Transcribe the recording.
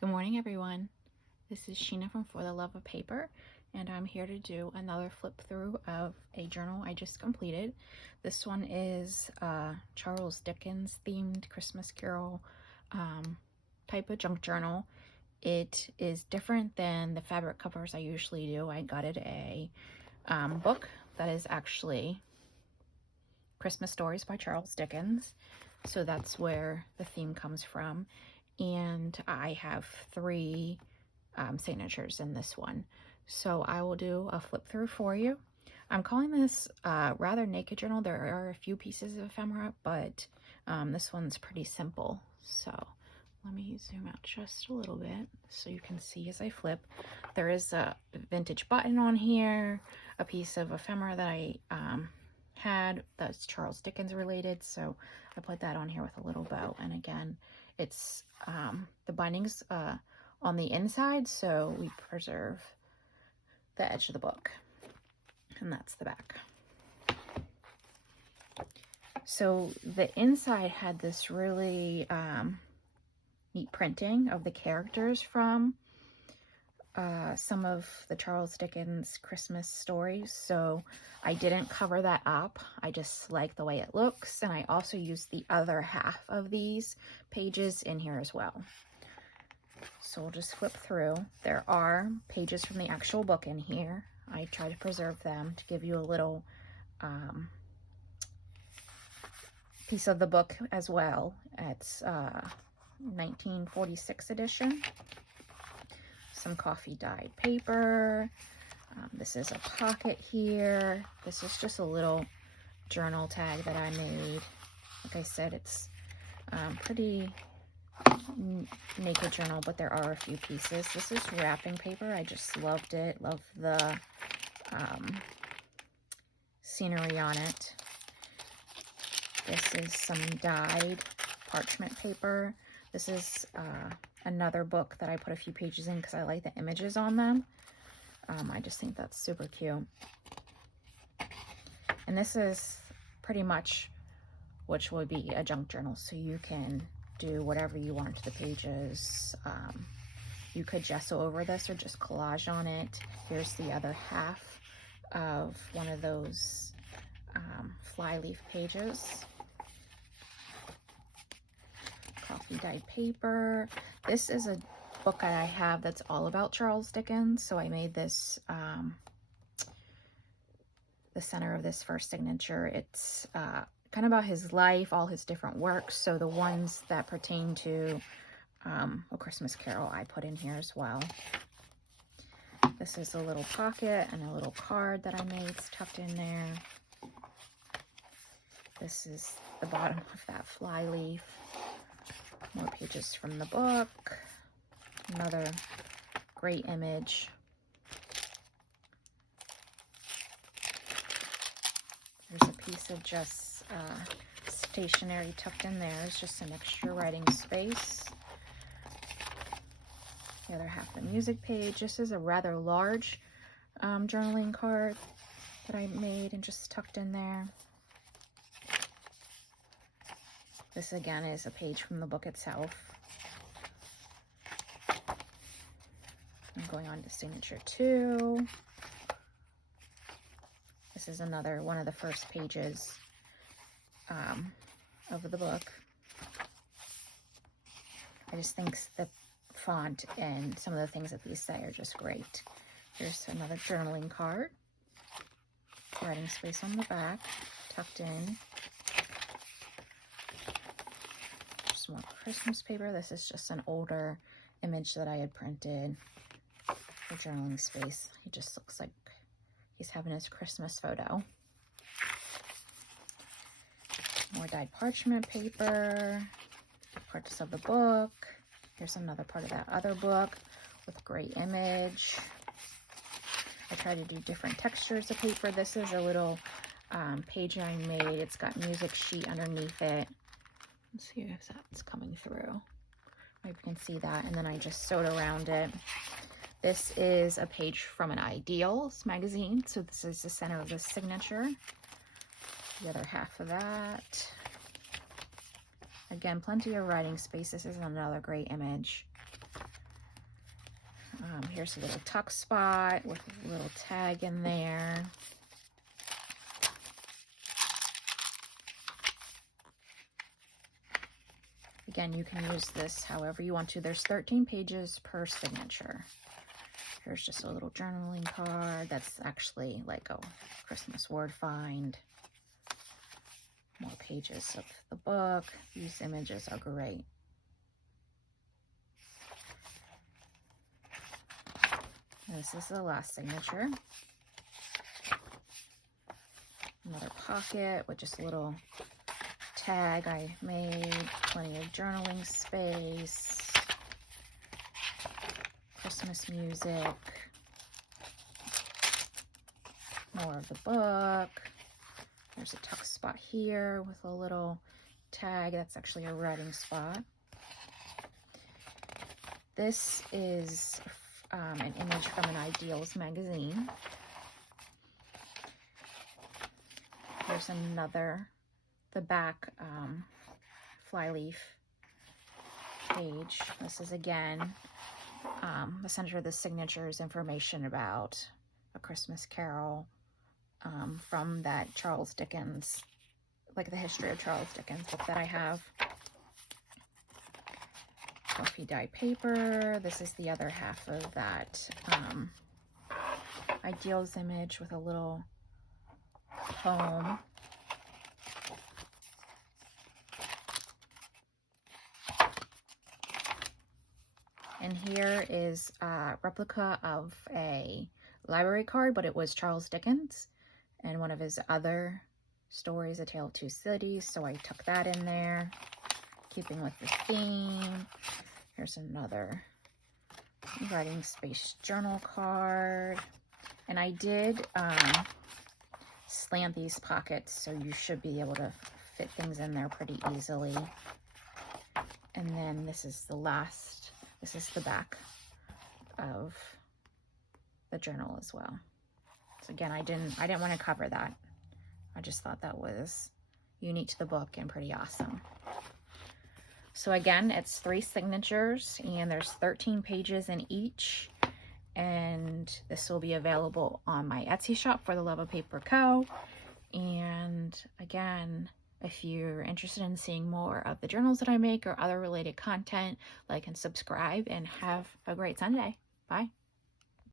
Good morning, everyone. This is Sheena from For the Love of Paper, and I'm here to do another flip through of a journal I just completed. This one is Charles Dickens themed Christmas Carol type of junk journal. It is different than the fabric covers I usually do. I got it a book that is actually Christmas Stories by Charles Dickens, so that's where the theme comes from. And I have three signatures in this one. So I will do a flip through for you. I'm calling this rather naked journal. There are a few pieces of ephemera, but this one's pretty simple. So let me zoom out just a little bit so you can see as I flip. There is a vintage button on here, a piece of ephemera that I had that's Charles Dickens related, so I put that on here with a little bow. And again, it's the binding's on the inside, so we preserve the edge of the book, and that's the back. So the inside had this really neat printing of the characters from some of the Charles Dickens Christmas stories, so I didn't cover that up. I just like the way it looks, and I also used the other half of these pages in here as well. So we'll just flip through. There are pages from the actual book in here. I try to preserve them to give you a little piece of the book as well. It's 1946 edition. Some coffee dyed paper. This is a pocket here. This is just a little journal tag that I made. Like I said, it's pretty naked journal, but there are a few pieces. This is wrapping paper. I just loved it. Love the scenery on it. This is some dyed parchment paper. This is another book that I put a few pages in because I like the images on them. I just think that's super cute. And this is pretty much which would be a junk journal, so you can do whatever you want to the pages. You could gesso over this or just collage on it. Here's the other half of one of those flyleaf pages. Coffee dyed paper. This is a book that I have that's all about Charles Dickens, so I made this the center of this first signature. It's kind of about his life, all his different works, so the ones that pertain to A Christmas Carol I put in here as well. This is a little pocket and a little card that I made. It's tucked in there. This is the bottom of that flyleaf. More pages from the book. Another great image. There's a piece of just stationery tucked in there. It's just some extra writing space. The other half of the music page. This is a rather large journaling card that I made and just tucked in there. This again is a page from the book itself. I'm going on to signature 2. This is another one of the first pages of the book. I just think the font and some of the things that these say are just great. Here's another journaling card. Writing space on the back, tucked in. More Christmas paper. This is just an older image that I had printed for journaling space. He just looks like he's having his Christmas photo. More dyed parchment paper, parts of the book. Here's another part of that other book with a great image. I try to do different textures of paper. This is a little page I made. It's got music sheet underneath it. Let's see if that's coming through. Maybe you can see that. And then I just sewed around it. This is a page from an Ideals magazine. So this is the center of the signature. The other half of that. Again, plenty of writing space. This is another great image. Here's a little tuck spot with a little tag in there. Again, you can use this however you want to. There's 13 pages per signature. Here's just a little journaling card. That's actually like a Christmas word find. More pages of the book. These images are great. This is the last signature. Another pocket with just a little tag I made. Plenty of journaling space. Christmas music. More of the book. There's a tuck spot here with a little tag. That's actually a writing spot. This is an image from an Ideals magazine. Here's another, the back flyleaf page. This is again, the center of the signature is information about A Christmas Carol from that Charles Dickens, like the history of Charles Dickens book that I have. Coffee dyed paper. This is the other half of that Ideals image with a little poem. And here is a replica of a library card, but it was Charles Dickens and one of his other stories, A Tale of Two Cities. So I tucked that in there, keeping with the theme. Here's another writing space journal card. And I did slant these pockets, so you should be able to fit things in there pretty easily. And then this is the last, this is the back of the journal as well. So again, I didn't want to cover that. I just thought that was unique to the book and pretty awesome. So again, it's 3 signatures and there's 13 pages in each. And this will be available on my Etsy shop, For the Love of Paper Co. And again, if you're interested in seeing more of the journals that I make or other related content, like and subscribe, and have a great Sunday. Bye.